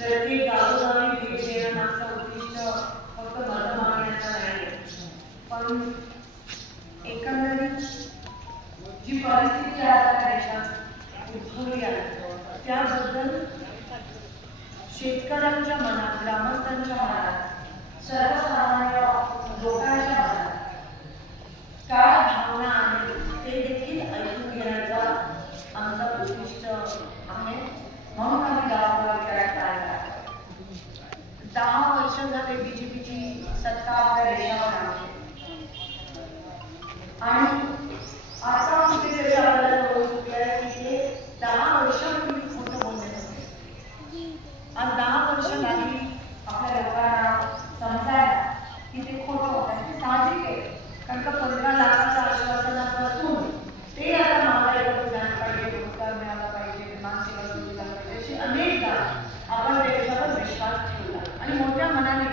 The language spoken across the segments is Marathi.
गावोगावी भेट उद्दिष्ट फक्त मतं मागण्याचं नाही. पण एकंदरीत जी परिस्थिती आता देशात उद्भवली आहे. त्याबद्दल शेतकऱ्यांच्या मनात ग्रामस्थांच्या मनात सर्वसाधारण लोकांच्या मनात काय भावना आहे ते देखील ऐकून घेण्याचा आमचा उद्दिष्ट आहे म्हणून आम्ही गावागावी ट्रॅक काढला दहा वर्ष झाले बीजेपीची सत्ता आपल्या देशावर आहे आणि आता कुठेतरी आपल्याला कळू चुकलंय की ते दहा वर्षापूर्वी खोटं बोलले होते आज दहा वर्ष लागली आपल्या लोकांना समजायला की ते खोटं होतं आणि ते साहजिक आहे. कारण का पंधरा लाखाचं आश्वासनापासून ते आता महागाईवर जायला पाहिजे रोजगार मिळाला पाहिजे मानसिक सुरू झाला पाहिजे अशी अनेकदा आपण त्याच्यावर विश्वास ठेवला आणि मोठ्या मनाने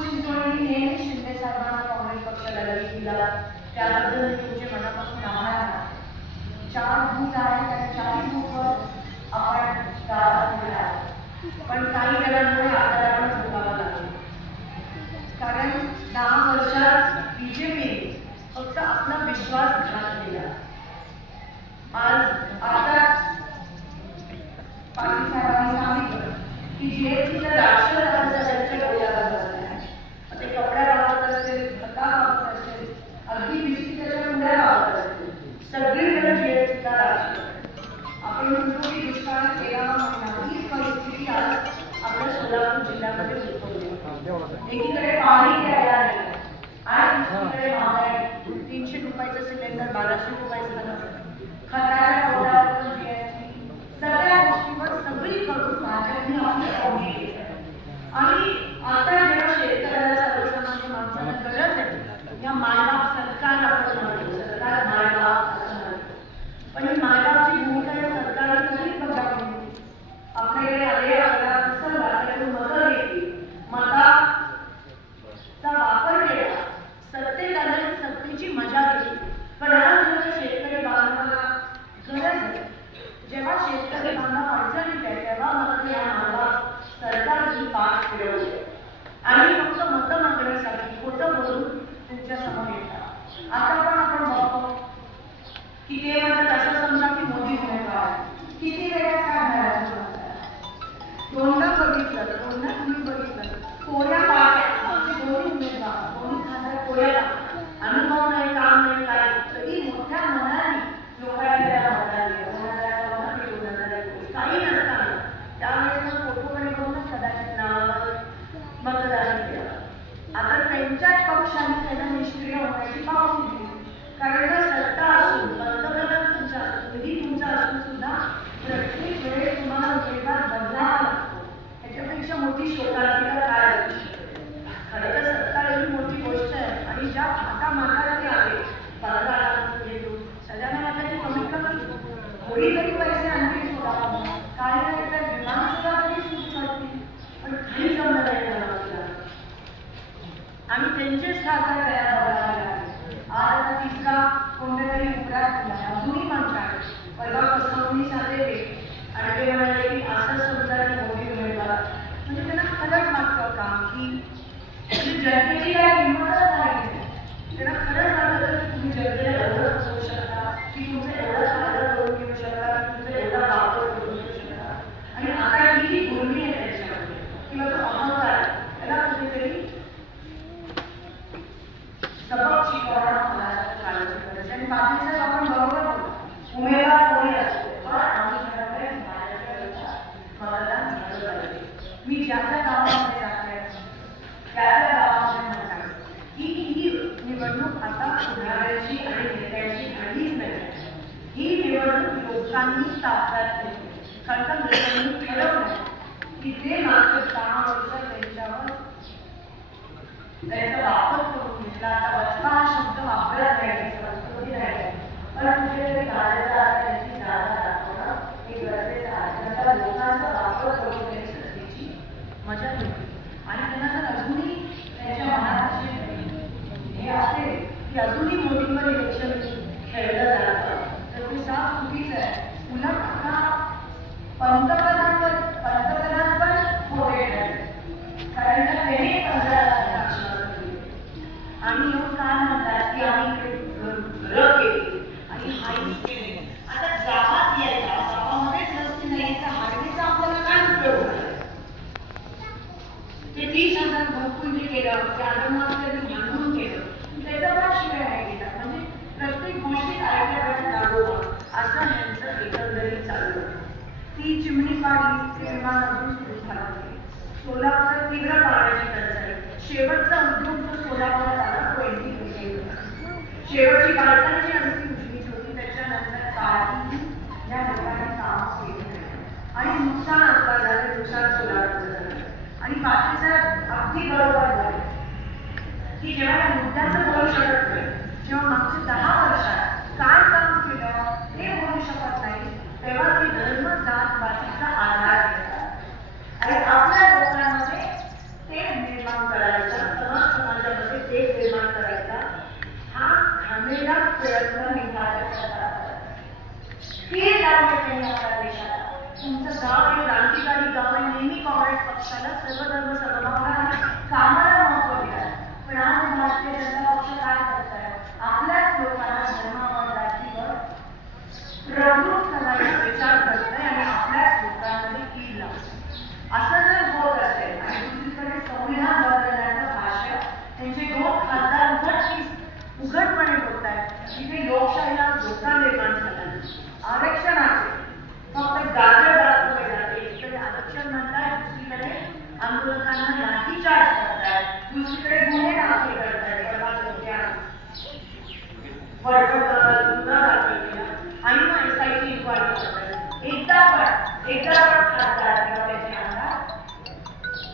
चिंचवणी नेहमी शिंदे साहेबांना काँग्रेस पक्षाला लढी दिला. त्याबद्दल मी तुमचे मनापासून आभार मानते. चार भूत आहे त्या चारही भूतवर आपण गावात गेला पण काही जणांमुळे आपल्याला पण भोगावं लागलं. कारण दहा वर्षात बीजेपी फक्त आपला विश्वासघात केला आज आता पाटील साहेबांनी सांगितलं की जीएसटीचा राष्ट्र त्यांच्या डोक्यावर बसला कोणत्यातरी उकडात झाला अजूनही म्हणतात परवा फसवणी झाले म्हणाले की असं समजा की मोदी म्हणजे त्यांना खरंच वाटतं काम की जनतेची काय किंमतच नाही त्यांना खरंच वाटतं की तुम्ही जनतेला एवढं फसवू शकता की तुमचं एवढा फ़ायदा करून घेऊ शकता की तुमचा एवढा वापर करून घेऊ शकता आणि आता ही जी गुरमी आहे त्याच्यामध्ये किंवा तो अहंकार त्याला कुठेतरी सबक शिकवणं मला आपण बरोबर. उमेदवार कोणी असतो आम्ही. मी गावामध्ये जाते गावामध्ये म्हणतात की ही निवडणूक आता पुढाऱ्याची आणि नेत्याची घडलीच नाही ही निवडणूक लोकांनी ताब्यात घेतली लोकांनी ठरवलं की जे मागचे दहा वर्ष त्यांच्यावर त्याचा वापर करून घेतला आता वचपा हा शब्द वापरत नाही पण मजा आणि त्यांना अजूनही त्यांच्या हे असेल अजूनही मोदींवर इलेक्शन खेळलं जातं तर ते साफ चुकीचं आहे उलट आता पंतप्रधान पंतप्रधान पण मोठे ठरले कारण का त्यांनी पंधरा लाख आश्वासन दिले आणि येऊन काय म्हणतात की आम्ही इकडे घरं केली आणि हायवे केले आता गावात यायला गावामध्येच रस्ते नाही तर हायवेचा आपल्याला काय उपयोग होणार ते तीस हजार भरपूर जे केलं ते आनंद बांधून केलं त्याचा पण शिवाय आहे गेला म्हणजे प्रत्येक गोष्टीत आयत्या वेळेस लागोवा असं ह्यांचं एकंदरीत चालू होतं. ती चिमणी तेव्हा अजून सुरू झाला नाही. सोलापुरात तीव्र पाण्याची टंचाई शेवटचा उद्योग जो सोलापुरात आला तो एनटीपीसी शेवटची बालकांची अंतिम उजवीच होती त्याच्यानंतर काही या लोकांनी काम केलं आणि नुकसान आपला झालं नुकसान सोलापूरचं झालं आणि बाकीचं अगदी बरोबर झालं की जेव्हा या मुद्द्याचं बोलू शकत नाही जेव्हा मागच्या दहा वर्षात काय काम केलं ते बोलू शकत नाही तेव्हा ती धर्म जात पातीचा आधार आपल्याच लोकांना धर्मावर जातीवर प्रवृत्त करायचा विचार करतो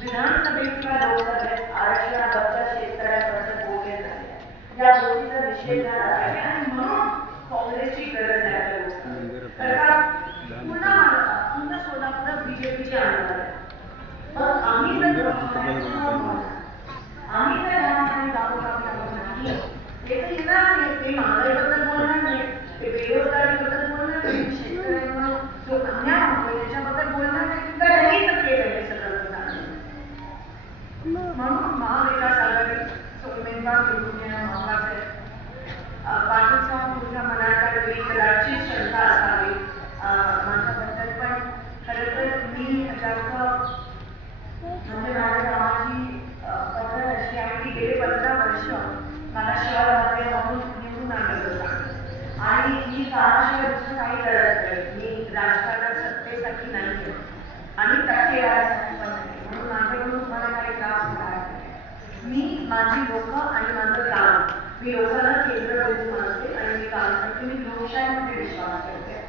विधानसभेत किंवा लोकसभेत आरक्षणाबद्दल शेतकऱ्यांबद्दल बोलले झाले या गोष्टीचा निषेध झाला पाहिजे आणि म्हणून काँग्रेसची गरज आहे आपल्या लोकांना. तर का पुन्हा मला पुन्हा सोलापुरात बीजेपीचे आमदार आहे. मग आम्ही जर आम्ही जर गावामध्ये गावोगावी आलो नाही ते तर येणार नाही ते महागाईबद्दल बोलणार नाही ते बेरोजगारीबद्दल बोलणार नाही शेतकऱ्यांना जो अन्याय होतोय त्याच्याबद्दल बोलणार नाही तर नाही तर ते पाहिजे सगळं बोलणार म्हणून महाविकास आघाडी उमेदवार निवडून येणं महत्वाचं आहे अं, पाठीचा तुझ्या मनात वेगळी कदाचित शंका असावी अं, माझ्याबद्दल पण खरं तर मी जास्त म्हणजे माझ्या गावाची अं, पद्धत अशी आहे की गेले पंधरा वर्ष मला शहरामध्ये राहून निवडून आणलं होतं आणि मी कामाशिवाय दुसरं काही करत नाही. मी राजकारणात सत्तेसाठी नाही आणि टक्केवारीसाठी पण नाही. म्हणून माझ्याकडून तुम्हाला काही त्रास होणार नाही. मी माझी लोक आणि माझं काम. मी लोकांना केंद्र बिंदू मानते आणि मी काम करते. मी लोकशाहीमध्ये विश्वास करते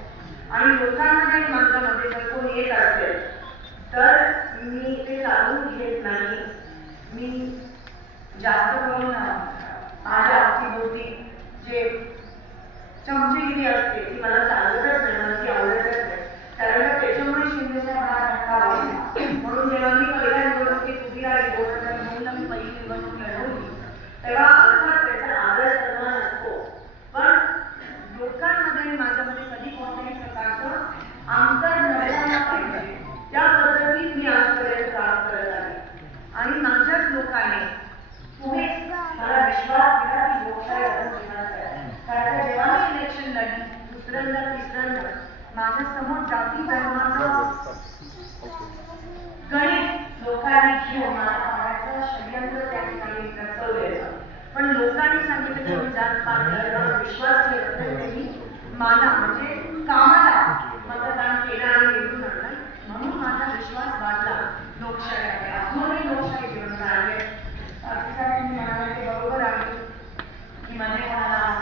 आणि लोकांमध्ये आणि माझ्यामध्ये जर कोण येत असेल तर मी ते चालून घेत नाही. मी जास्त करून अं, माझ्या चमचेगिरी असते ती मला चालतच नाही मला ती आवडतच नाही. कारण त्याच्यामुळे शिंदेसाहेब हा धक्का बसला म्हणून जेव्हा मी पहिल्या निवडणुकीत उभी राहिली दोन हजार नऊला मी पहिली निवडणूक लढवली तेव्हा विश्वास माना म्हणजे कामाला मतदान केलं आणि निवडून आणलं. म्हणून माझा विश्वास वाढला. लोकशाही आहे. लोकशाही जीवन आली पाकिस्तानी म्हणाले बरोबर आहे. की मध्ये कोणाला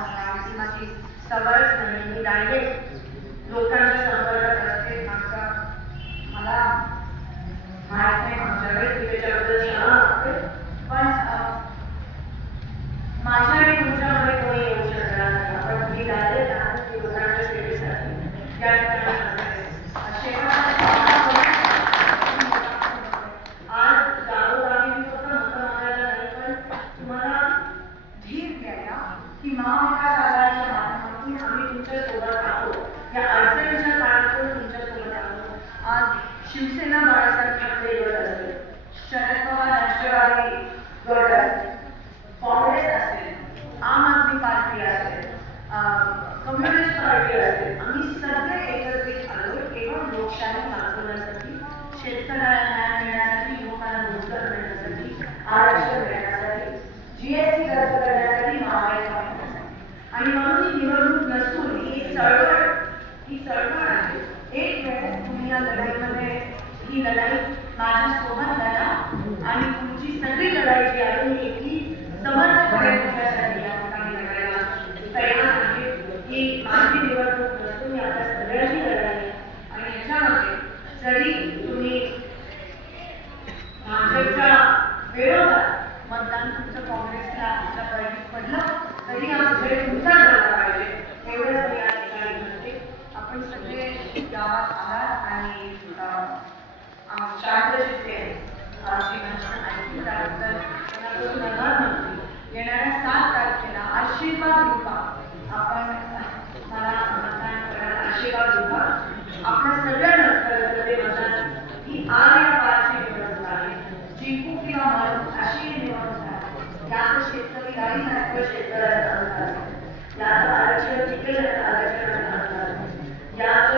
माझी सवयच नाही मी डायरेक्ट लोकांच्या संपर्कात असते. आमचा मला माहीत नाही आमच्याकडे आज शिवसेना बाळासाहेब ठाकरे गट असेल शरद पवार राष्ट्रवादी गट असेल काँग्रेस असेल आम आदमी पार्टी असेल कम्युनिस्ट पार्टी असेल आम्ही सगळे एकत्रित आलो केवळ लोकशाही वाचवण्यासाठी शेतकऱ्याला न्याय मिळण्यासाठी लोकांना रोजगार मिळण्यासाठी आरक्षण मिळण्यासाठी जीएसटी रद्द करण्यासाठी महागाई कमी करण्यासाठी आणि म्हणून ही निवडणूक नसून ही एक चळवळ ही चळवळ आहे. एक वेळेस या लढाईमध्ये ही लढाई माझ्यासोबत झाला आणि तुमची सगळी लढाई जी आहे ही एकही समर्थपणे तुमच्यासाठी या ठिकाणी लढायला तयार आहे. ही माझी निवडणूक नसून आता सगळ्यांची लढाई आहे. आणि याच्यामध्ये जरी तुम्ही भाजपच्या विरोधात मतदान तुमचं काँग्रेसला आमच्या पडलं तरी हा आम- शांतचित्ते येणाऱ्या सात तारखेला आशीर्वाद रूपा आपण मला मतदान करायला आशीर्वाद रूपा आपल्या सगळ्यांना कळतं ते मतदान ही आर्या पारची निवडणूक आहे जिंकू किंवा मरू अशी ही निवडणूक आहे यात शेतकरी गाडी नाही तर शेतकऱ्याचा अधिकार आहे. यात आरक्षण टिकेल तर आरक्षणाचा अधिकार आहे. यात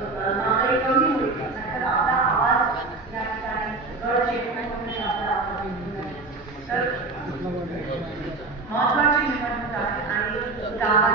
अ, महागाई कमी होईल नाहीतर आपला आवाज या ठिकाणी गड जिंकण्यामध्ये आपला आवाज जिंकून जाईल. तर महत्वाची निवडणूक आहे आणि गावात